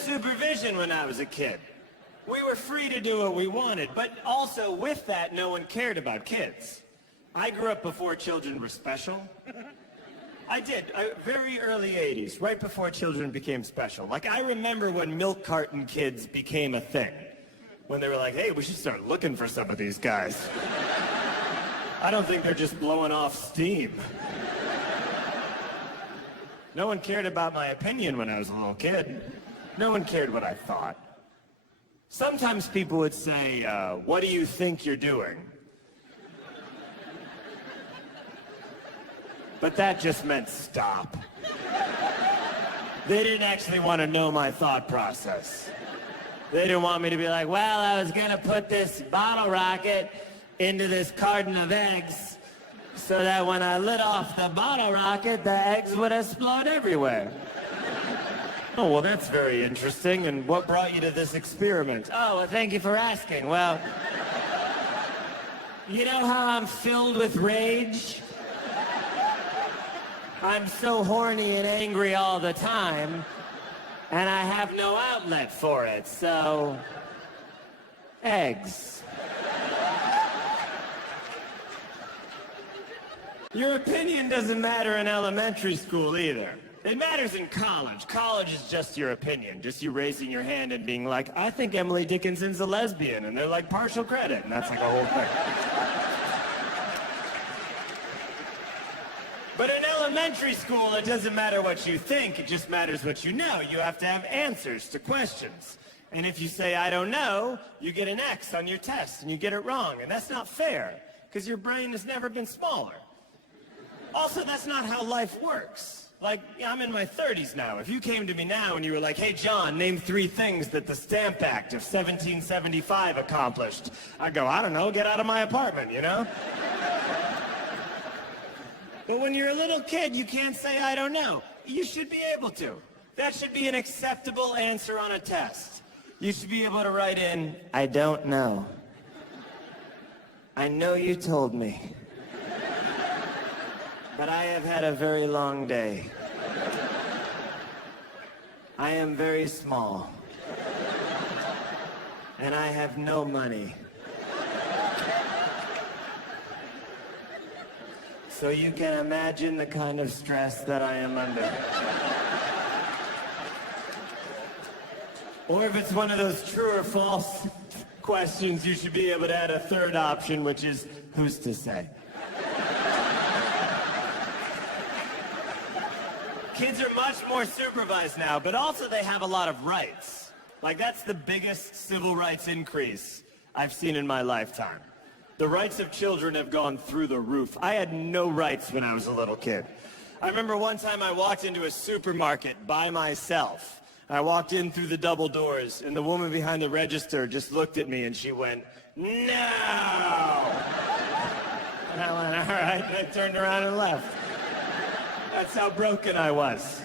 supervision when I was a kid. We were free to do what we wanted, but also with that, no one cared about kids. I grew up before children were special. I did, very early 80s, right before children became special. Like, I remember when milk carton kids became a thing. When they were like, hey, we should start looking for some of these guys. I don't think they're just blowing off steam. No one cared about my opinion when I was a little kid. No one cared what I thought. Sometimes people would say, what do you think you're doing? But that just meant stop. They didn't actually want to know my thought process. They didn't want me to be like, well, I was gonna put this bottle rocket into this carton of eggs so that when I lit off the bottle rocket, the eggs would explode everywhere. Oh, well, that's very interesting. And what brought you to this experiment? Oh, well, thank you for asking. Well, you know how I'm filled with rage? I'm so horny and angry all the time, and I have no outlet for it, so... eggs. Your opinion doesn't matter in elementary school either. It matters in college. College is just your opinion, just you raising your hand and being like, I think Emily Dickinson's a lesbian, and they're like, partial credit, and that's like a whole thing. But in elementary school, it doesn't matter what you think, it just matters what you know. You have to have answers to questions. And if you say, I don't know, you get an X on your test, and you get it wrong, and that's not fair, because your brain has never been smaller. Also, that's not how life works. Like, I'm in my 30s now. If you came to me now and you were like, hey, John, name 3 things that the Stamp Act of 1775 accomplished, I'd go, I don't know, get out of my apartment, you know? But when you're a little kid, you can't say, I don't know. You should be able to. That should be an acceptable answer on a test. You should be able to write in, I don't know. I know you told me. But I have had a very long day. I am very small. And I have no money. So you can imagine the kind of stress that I am under. Or if it's one of those true or false questions, you should be able to add a third option, which is, who's to say? Kids are much more supervised now, but also they have a lot of rights. Like, that's the biggest civil rights increase I've seen in my lifetime. The rights of children have gone through the roof. I had no rights when I was a little kid. I remember one time I walked into a supermarket by myself. I walked in through the double doors, and the woman behind the register just looked at me and she went, no! And I went, all right, and I turned around and left. That's how broken I was.